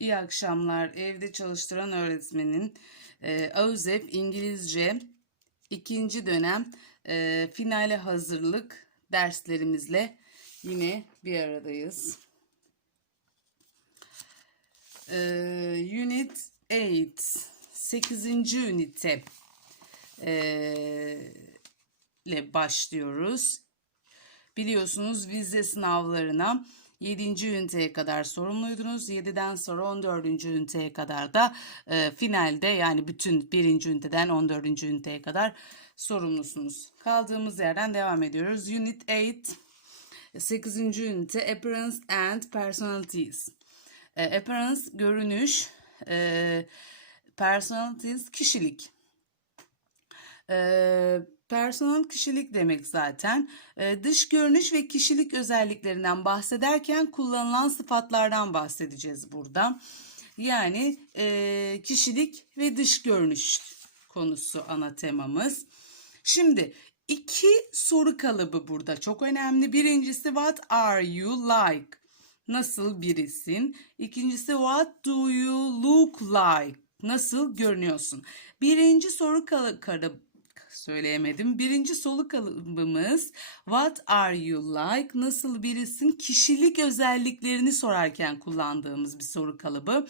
İyi akşamlar. Evde çalıştıran öğretmenin e, AÜZEF İngilizce ikinci dönem e, finale hazırlık derslerimizle yine bir aradayız. E, Unit 8 8. ünite e, ile başlıyoruz. Biliyorsunuz vize sınavlarına 7. üniteye kadar sorumluydunuz. 7'den sonra 14. üniteye kadar da e, finalde yani bütün 1. üniteden 14. üniteye kadar sorumlusunuz. Kaldığımız yerden devam ediyoruz. Unit 8 8. ünite Appearance and Personalities. E, appearance görünüş, e, personalities kişilik. Ee, personel kişilik demek zaten. Ee, dış görünüş ve kişilik özelliklerinden bahsederken kullanılan sıfatlardan bahsedeceğiz burada. Yani e, kişilik ve dış görünüş konusu ana temamız. Şimdi iki soru kalıbı burada çok önemli. Birincisi what are you like? Nasıl birisin? İkincisi what do you look like? Nasıl görünüyorsun? Birinci soru kalı- kalıbı söyleyemedim. Birinci soru kalıbımız what are you like? Nasıl birisin? Kişilik özelliklerini sorarken kullandığımız bir soru kalıbı.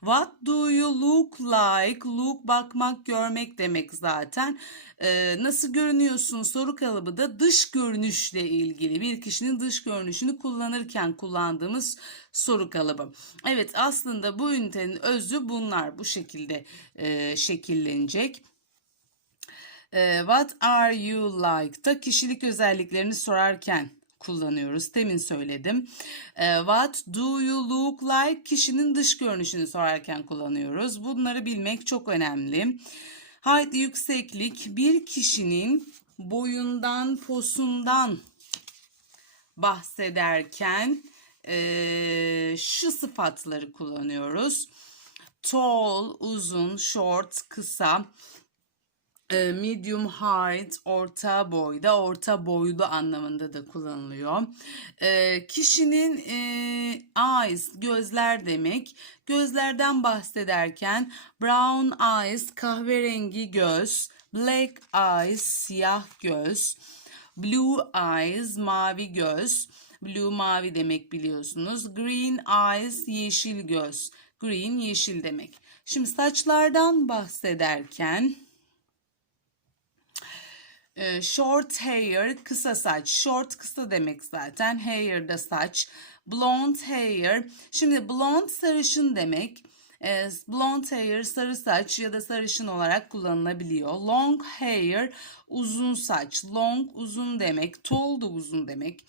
What do you look like? Look bakmak, görmek demek zaten. Ee, nasıl görünüyorsun soru kalıbı da dış görünüşle ilgili bir kişinin dış görünüşünü kullanırken kullandığımız soru kalıbı. Evet aslında bu ünitenin özü bunlar bu şekilde e, şekillenecek. E, what are you like da kişilik özelliklerini sorarken kullanıyoruz. Temin söyledim. E, what do you look like kişinin dış görünüşünü sorarken kullanıyoruz. Bunları bilmek çok önemli. Height yükseklik bir kişinin boyundan, posundan bahsederken e, şu sıfatları kullanıyoruz. Tall, uzun, short, kısa, medium height, orta boyda, orta boylu anlamında da kullanılıyor. E, kişinin e, eyes, gözler demek. Gözlerden bahsederken brown eyes, kahverengi göz, black eyes, siyah göz, blue eyes, mavi göz. Blue mavi demek biliyorsunuz. Green eyes, yeşil göz. Green yeşil demek. Şimdi saçlardan bahsederken ee, short hair kısa saç. Short kısa demek zaten. Hair da saç. Blonde hair. Şimdi blonde sarışın demek. Ee, blonde hair sarı saç ya da sarışın olarak kullanılabiliyor. Long hair uzun saç. Long uzun demek. Tall da uzun demek.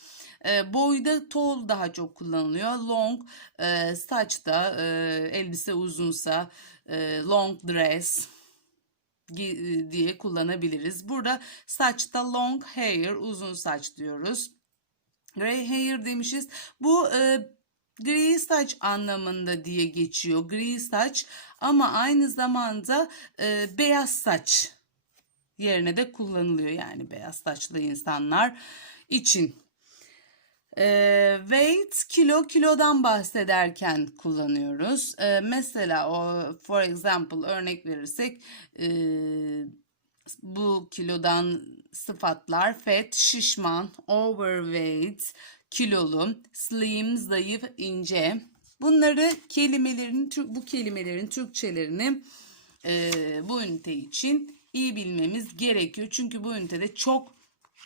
Ee, boyda tall daha çok kullanılıyor. Long e, saç da e, elbise uzunsa e, long dress diye kullanabiliriz. Burada saçta long hair uzun saç diyoruz. Gray hair demişiz. Bu e, gri saç anlamında diye geçiyor. Gri saç ama aynı zamanda e, beyaz saç yerine de kullanılıyor yani beyaz saçlı insanlar için. E, weight kilo kilodan bahsederken kullanıyoruz. E, mesela o for example örnek verirsek e, bu kilodan sıfatlar fat şişman, overweight kilolu, slim zayıf ince. Bunları kelimelerin bu kelimelerin Türkçelerini e, bu ünite için iyi bilmemiz gerekiyor. Çünkü bu ünitede çok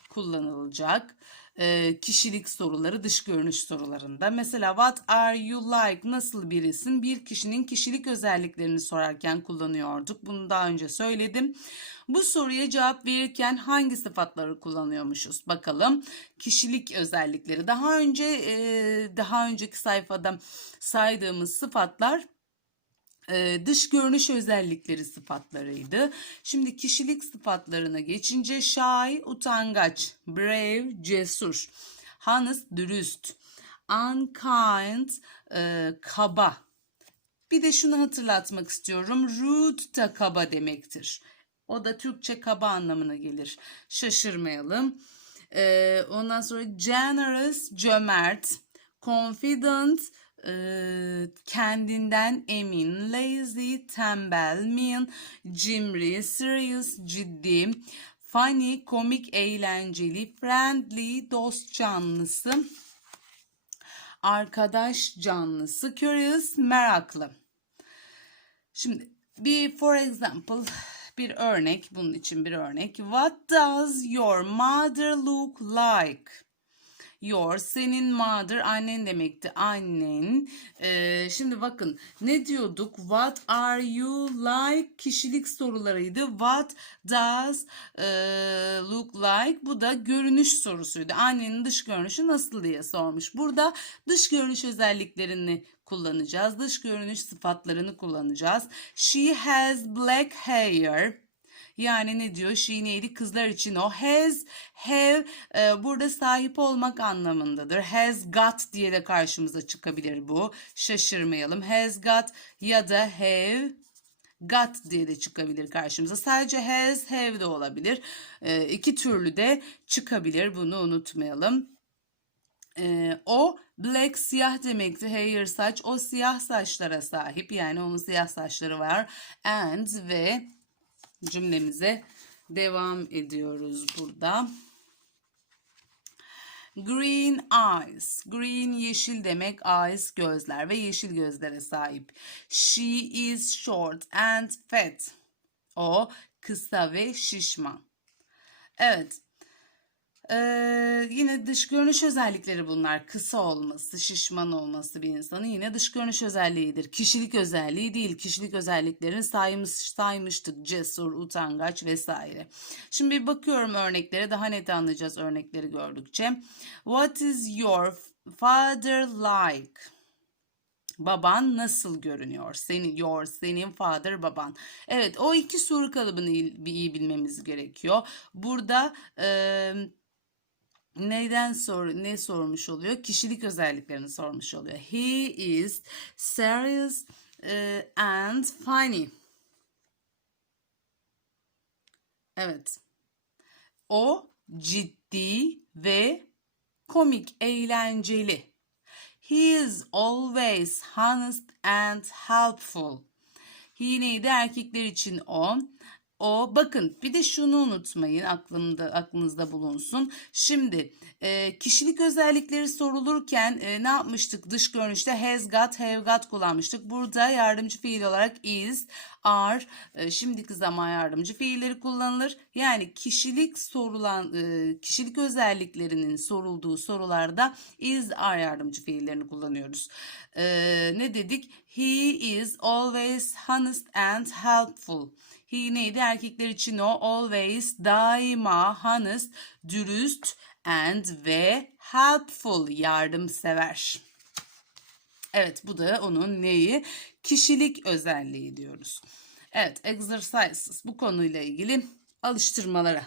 kullanılacak e, kişilik soruları dış görünüş sorularında. Mesela what are you like nasıl birisin bir kişinin kişilik özelliklerini sorarken kullanıyorduk. Bunu daha önce söyledim. Bu soruya cevap verirken hangi sıfatları kullanıyormuşuz? Bakalım. Kişilik özellikleri. Daha önce e, daha önceki sayfada saydığımız sıfatlar dış görünüş özellikleri sıfatlarıydı. Şimdi kişilik sıfatlarına geçince shy, utangaç, brave, cesur, honest, dürüst, unkind, e, kaba. Bir de şunu hatırlatmak istiyorum. Rude da kaba demektir. O da Türkçe kaba anlamına gelir. Şaşırmayalım. E, ondan sonra generous, cömert, confident, e, kendinden emin, lazy, tembel, mean, cimri, serious, ciddi, funny, komik, eğlenceli, friendly, dost canlısı, arkadaş canlısı, curious, meraklı. Şimdi bir for example bir örnek bunun için bir örnek. What does your mother look like? Your senin mother annen demekti annen. Ee, şimdi bakın ne diyorduk? What are you like? Kişilik sorularıydı. What does e, look like? Bu da görünüş sorusuydu. Annenin dış görünüşü nasıl diye sormuş. Burada dış görünüş özelliklerini kullanacağız. Dış görünüş sıfatlarını kullanacağız. She has black hair. Yani ne diyor? Neydi? Kızlar için o. Has, have e, burada sahip olmak anlamındadır. Has got diye de karşımıza çıkabilir bu. Şaşırmayalım. Has got ya da have got diye de çıkabilir karşımıza. Sadece has, have de olabilir. E, iki türlü de çıkabilir. Bunu unutmayalım. E, o black siyah demekti. Hair saç. O siyah saçlara sahip. Yani onun siyah saçları var. And ve cümlemize devam ediyoruz burada. Green eyes. Green yeşil demek. Eyes gözler ve yeşil gözlere sahip. She is short and fat. O kısa ve şişman. Evet. Ee, yine dış görünüş özellikleri bunlar. Kısa olması, şişman olması bir insanın yine dış görünüş özelliğidir. Kişilik özelliği değil. Kişilik özelliklerini saymış, saymıştık. Cesur, utangaç vesaire. Şimdi bir bakıyorum örneklere. Daha net anlayacağız örnekleri gördükçe. What is your father like? Baban nasıl görünüyor? Senin, your, senin father, baban. Evet, o iki soru kalıbını iyi, iyi bilmemiz gerekiyor. Burada e, neyden sor ne sormuş oluyor? Kişilik özelliklerini sormuş oluyor. He is serious uh, and funny. Evet. O ciddi ve komik, eğlenceli. He is always honest and helpful. He neydi erkekler için o. O bakın bir de şunu unutmayın aklımda aklınızda bulunsun. Şimdi e, kişilik özellikleri sorulurken e, ne yapmıştık? Dış görünüşte has got, have got kullanmıştık. Burada yardımcı fiil olarak is, are, e, şimdiki zaman yardımcı fiilleri kullanılır. Yani kişilik sorulan e, kişilik özelliklerinin sorulduğu sorularda is, are yardımcı fiillerini kullanıyoruz. E, ne dedik? He is always honest and helpful. He neydi? Erkekler için o always, daima, honest, dürüst and ve helpful, yardımsever. Evet bu da onun neyi? Kişilik özelliği diyoruz. Evet exercises bu konuyla ilgili alıştırmalara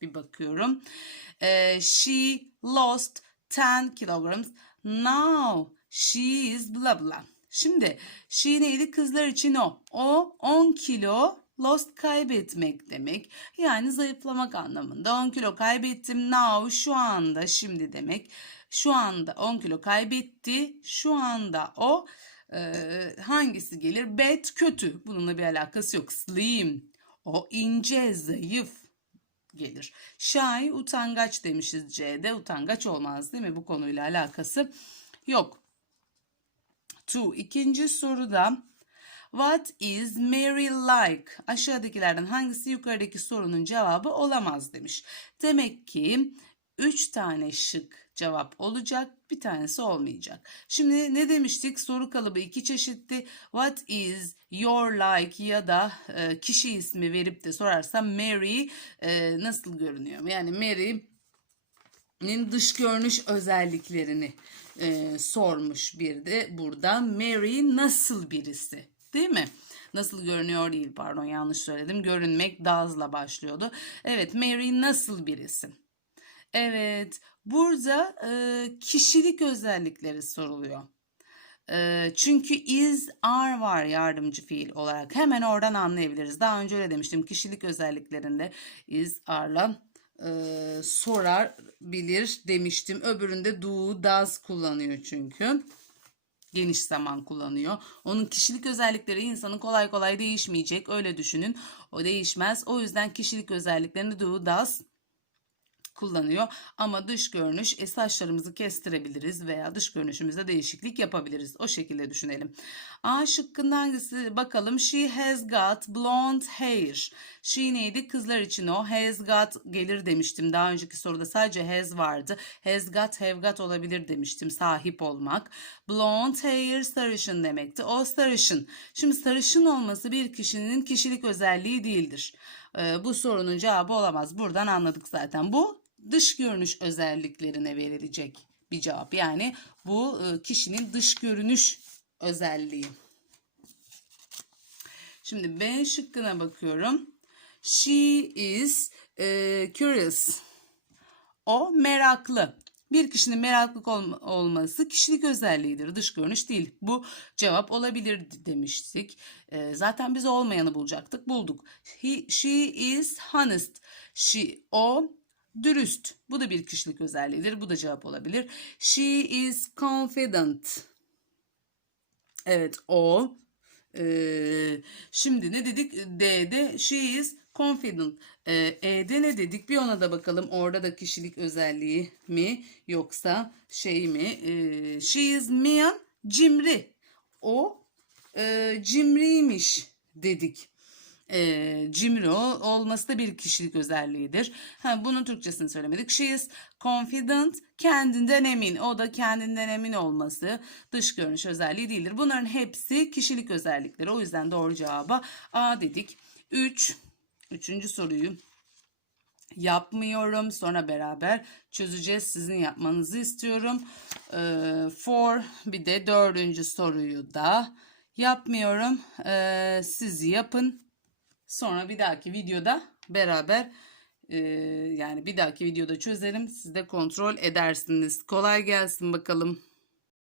bir bakıyorum. Ee, she lost 10 kilograms. Now she is blah blah. Şimdi she neydi? Kızlar için o. O 10 kilo Lost kaybetmek demek. Yani zayıflamak anlamında. 10 kilo kaybettim. Now şu anda şimdi demek. Şu anda 10 kilo kaybetti. Şu anda o e, hangisi gelir? Bad kötü. Bununla bir alakası yok. Slim. O ince, zayıf gelir. Shy utangaç demişiz C'de. Utangaç olmaz değil mi? Bu konuyla alakası yok. Two. İkinci soruda What is Mary like? Aşağıdakilerden hangisi yukarıdaki sorunun cevabı olamaz demiş. Demek ki 3 tane şık cevap olacak, bir tanesi olmayacak. Şimdi ne demiştik? Soru kalıbı iki çeşitli. What is your like ya da e, kişi ismi verip de sorarsam Mary e, nasıl görünüyor? Yani Mary'nin dış görünüş özelliklerini e, sormuş bir de burada. Mary nasıl birisi? Değil mi? Nasıl görünüyor değil pardon yanlış söyledim. Görünmek does'la başlıyordu. Evet Mary nasıl bir isim? Evet burada e, kişilik özellikleri soruluyor. E, çünkü is are var yardımcı fiil olarak. Hemen oradan anlayabiliriz. Daha önce öyle demiştim. Kişilik özelliklerinde is are'la e, sorabilir demiştim. Öbüründe do does kullanıyor çünkü. Geniş zaman kullanıyor. Onun kişilik özellikleri insanın kolay kolay değişmeyecek. Öyle düşünün. O değişmez. O yüzden kişilik özelliklerini do, does kullanıyor. Ama dış görünüş e, saçlarımızı kestirebiliriz veya dış görünüşümüzde değişiklik yapabiliriz. O şekilde düşünelim. A şıkkında hangisi? Bakalım. She has got blonde hair. She neydi? Kızlar için o. Has got gelir demiştim. Daha önceki soruda sadece has vardı. Has got, have got olabilir demiştim. Sahip olmak. Blonde hair sarışın demekti. O sarışın. Şimdi sarışın olması bir kişinin kişilik özelliği değildir. Ee, bu sorunun cevabı olamaz. Buradan anladık zaten. Bu dış görünüş özelliklerine verilecek bir cevap. Yani bu e, kişinin dış görünüş özelliği. Şimdi B şıkkına bakıyorum. She is e, curious. O meraklı. Bir kişinin meraklı olma- olması kişilik özelliğidir, dış görünüş değil. Bu cevap olabilir demiştik. E, zaten biz olmayanı bulacaktık, bulduk. He, she is honest. She, o dürüst. Bu da bir kişilik özelliğidir. Bu da cevap olabilir. She is confident. Evet o. Ee, şimdi ne dedik? D'de she is confident. Ee, E'de ne dedik? Bir ona da bakalım. Orada da kişilik özelliği mi yoksa şey mi? Ee, she is mean, cimri. O e, cimriymiş dedik. E, cimri ol- olması da bir kişilik özelliğidir. Ha, bunun Türkçesini söylemedik. She is confident, kendinden emin. O da kendinden emin olması dış görünüş özelliği değildir. Bunların hepsi kişilik özellikleri. O yüzden doğru cevaba A dedik. 3. Üçüncü soruyu yapmıyorum. Sonra beraber çözeceğiz. Sizin yapmanızı istiyorum. Ee, for bir de dördüncü soruyu da yapmıyorum. Ee, siz yapın. Sonra bir dahaki videoda beraber e, yani bir dahaki videoda çözelim. Siz de kontrol edersiniz. Kolay gelsin bakalım.